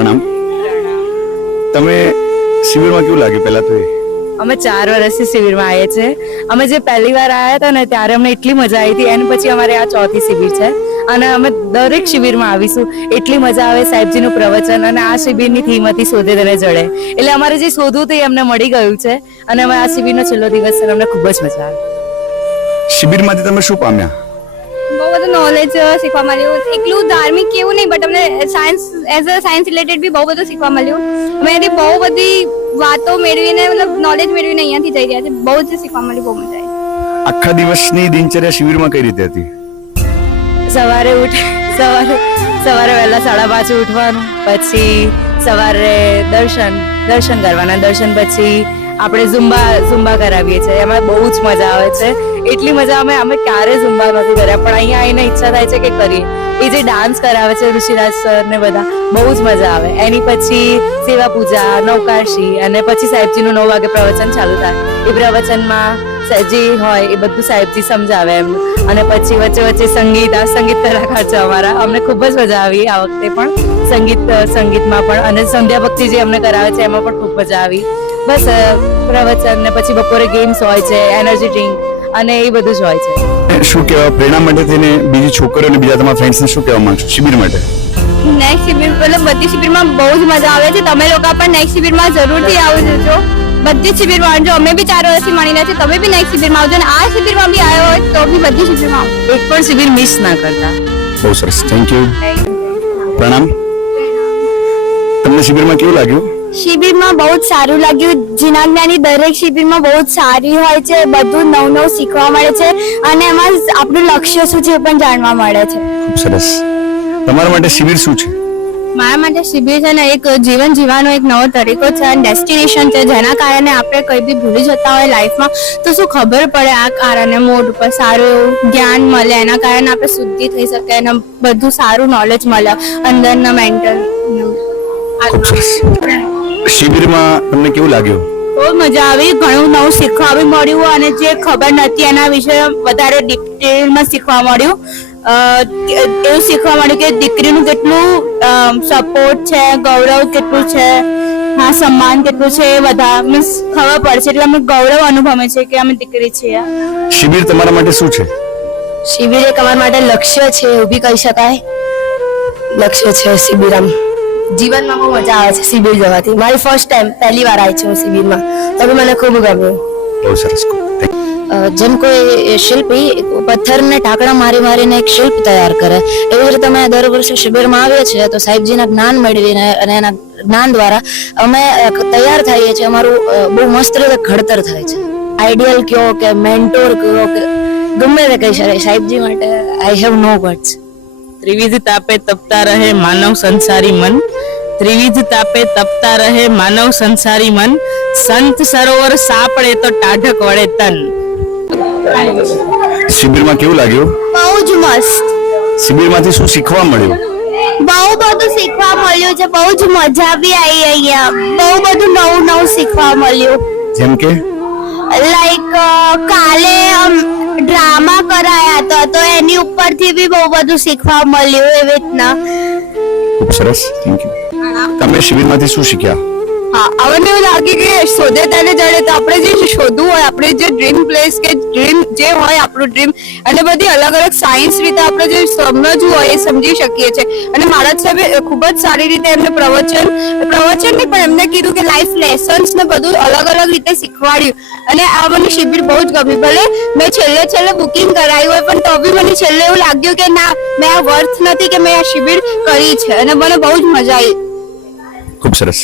પ્રણામ તમે શિબિરમાં કેવું લાગ્યું પહેલા તો અમે ચાર વર્ષથી શિબિરમાં આવીએ છીએ. અમે જે પહેલી વાર આવ્યા હતા ને ત્યારે અમને એટલી મજા આવી હતી. એની પછી અમારે આ ચોથી શિબિર છે. અને અમે દરેક શિબિરમાં આવીશું. એટલી મજા આવે સાહેબજીનું પ્રવચન અને આ શિબિરની થીમ હતી શોધે તેને જડે એટલે અમારે જે શોધવું હતું એ અમને મળી ગયું છે. અને અમે આ શિબિરનો છેલ્લો દિવસ અમને ખૂબ જ મજા આવી. શિબિરમાંથી તમે શું પામ્યા? બહુ બધું નોલેજ શીખવા મળ્યું. એકલું ધાર્મિક કેવું નહીં બટ અમને science as a science related બી બહુ બધું શીખવા મળ્યું. અમે એથી બહુ બધી વાતો મેળવીને મતલબ નોલેજ મેળવીને અહીંયાથી જઈ રહ્યા છે બહુ જ શીખવા મળ્યું બહુ મજા આવી. આખા દિવસની દિનચર્યા શિબિરમાં કઈ રીતે હતી? સવારે ઉઠ સવારે સવારે વહેલા સાડા પાંચે ઉઠવાનું પછી સવારે દર્શન દર્શન કરવાના. દર્શન પછી આપણે ઝુંબા ઝુંબા કરાવીએ છીએ. એમાં બહુ જ મજા આવે છે. એટલી મજા અમે અમે ક્યારે ઝુંબા નથી કર્યા? પણ અહીંયા આવીને ઈચ્છા થાય છે કે કરીએ. એ જે ડાન્સ કરાવે છે ઋષિરાજ સર ને બધા, બહુ જ મજા આવે. એની પછી સેવા પૂજા, નૌકાશી અને પછી સાહેબજીનું નવ વાગે પ્રવચન ચાલુ થાય. એ પ્રવચનમાં જે હોય એ બધું સાહેબજી સમજાવે એમ અને પછી વચ્ચે વચ્ચે સંગીત, આ સંગીત કલાકાર છે અમારા. અમને ખૂબ જ મજા આવી આ વખતે પણ. સંગીત, સંગીતમાં પણ. અને સંધ્યા ભક્તિ જે અમને કરાવે છે, એમાં પણ ખૂબ મજા આવી. બસ પ્રવચન ને પછી બપોરે ગેમ્સ હોય છે એનર્જી ડ્રિંક અને એ બધું જ હોય છે. શું કહેવા પ્રેરણા માટે થઈને બીજી છોકરીઓ અને બીજા તમારા ફ્રેન્ડ્સને શું કહેવા માંગશો? શિબિર માટે? નેક્સ્ટ શિબિર મતલબ બધી શિબિરમાં બહુ જ મજા આવે છે. તમે લોકો પણ નેક્સ્ટ શિબિરમાં જરૂરથી જજો. બધી શિબિર શિબિરમાં આવજો અમે બી ચાર વર્ષથી માનીને છે તમે બી નેક્સ્ટ શિબિરમાં આવજો. અને આ શિબિરમાં બી આવ્યો હોય તો બી બધી શિબિરમાં આવજો. એક પણ શિબિર મિસ ના કરતા. બહુ સરસ. થેન્ક યુ પ્રણામ. તમને શિબિરમાં કેવું લાગ્યું? શિબિરમાં બહુ જ સારું લાગ્યું. જીના જ્ઞાની દરેક શિબિરમાં બહુ જ સારી હોય છે બધું નવું નવું શીખવા મળે છે અને એમાં આપણું લક્ષ્ય શું છે એ પણ જાણવા મળે છે. ખૂબ સરસ. તમારા માટે શિબિર શું છે? મારા માટે શિબિર છે ને એક જીવન જીવવાનો એક નવો તરીકો છે અને ડેસ્ટિનેશન છે. જેના કારણે આપણે કંઈ બી ભૂલી જતા હોય લાઈફમાં તો શું ખબર પડે આ કારણે મોઢ ઉપર સારું એવું જ્ઞાન મળે? એના કારણે આપણે શુદ્ધિ થઈ શકે અને બધું સારું નોલેજ મળે અંદરના મેન્ટલ ખૂબ સરસ. શિબિરમાં તમને કેવું લાગ્યું? બહુ મજા આવી. ઘણું નવું શીખવા બી મળ્યું અને જે ખબર નથી એના વિશે વધારે ડિટેલમાં શીખવા મળ્યું. એવું શીખવા મળ્યું કે દીકરીનું કેટલું સપોર્ટ છે ગૌરવ કેટલું છે હા સન્માન કેટલું છે એ બધા મીન્સ ખબર પડશે. એટલે અમે ગૌરવ અનુભવે છે કે અમે દીકરી છીએ. શિબિર તમારા માટે શું છે? શિબિર એક અમારા માટે લક્ષ્ય છે એવું બી કહી શકાય. લક્ષ્ય છે શિબિરમ. જીવનમાં બહુ મજા આવે છે શિબિર જવાથી. મારી ફર્સ્ટ ટાઈમ પહેલી વાર આવી છું હું શિબિરમાં તો મને ખૂબ ગમ્યું. બહુ સરસ. જેમ કોઈ શિલ્પી પથ્થરને ટાંકણા મારી મારીને એક શિલ્પ તૈયાર કરે. એવી જ રીતે અમે દર વર્ષે શિબિરમાં આવીએ છીએ તો સાહેબજીના જ્ઞાન મેળવીને અને એના જ્ઞાન દ્વારા અમે તૈયાર થઈએ છીએ. અમારું બહુ મસ્ત રીતે ઘડતર થાય છે. આઈડિયલ કયો કે મેન્ટોર કયો કે ગમે તે કહી શકાય. સાહેબજી માટે આઈ હેવ નો વર્ડ્સ ત્રિવિધ તાપે તપતા રહે માનવ સંસારી મન. ત્રિવિધ તાપે તપતા રહે માનવ સંસારી મન. સંત સરોવર સાપડે તો ટાઢક વળે તન. શિબિરમાં કેવું લાગ્યું? બહુ જ મસ્ત. શિબિરમાંથી શું શીખવા મળ્યું? બહુ બધું શીખવા મળ્યું છે બહુ જ મજા બી આવી અહીંયા. બહુ બધું નવું નવું શીખવા મળ્યું. જેમ કે? લાઈક કાલે ડ્રામા કરાયા હતા તો એની ઉપરથી બી બહુ બધું શીખવા મળ્યું એવી રીતના. ખૂબ સરસ થેન્ક યુ તમે શિબિરમાંથી શું શીખ્યા? હા આપણને એવું લાગે કે શોધે તેને જડે તો આપણે જે શોધવું હોય, આપણે જે ડ્રીમ પ્લેસ કે ડ્રીમ જે હોય આપણું ડ્રીમ અને બધી અલગ અલગ સાયન્સ રીતે આપણે જે સમજવું હોય એ સમજી શકીએ છીએ. અને મહારાજ સાહેબે ખૂબ જ સારી રીતે એમને પ્રવચન પ્રવચન નહીં, પણ એમને કીધું કે લાઈફ લેસન્સ ને બધું અલગ અલગ રીતે શીખવાડ્યું. અને આ મને શિબિર બહુ જ ગમી ભલે મેં છેલ્લે છેલ્લે બુકિંગ કરાયું હોય, પણ તો બી મને છેલ્લે એવું લાગ્યું કે ના, મેં આ વર્થ નથી કે મેં આ શિબિર કરી છે. અને મને બહુ જ મજા આવી. ખૂબ સરસ.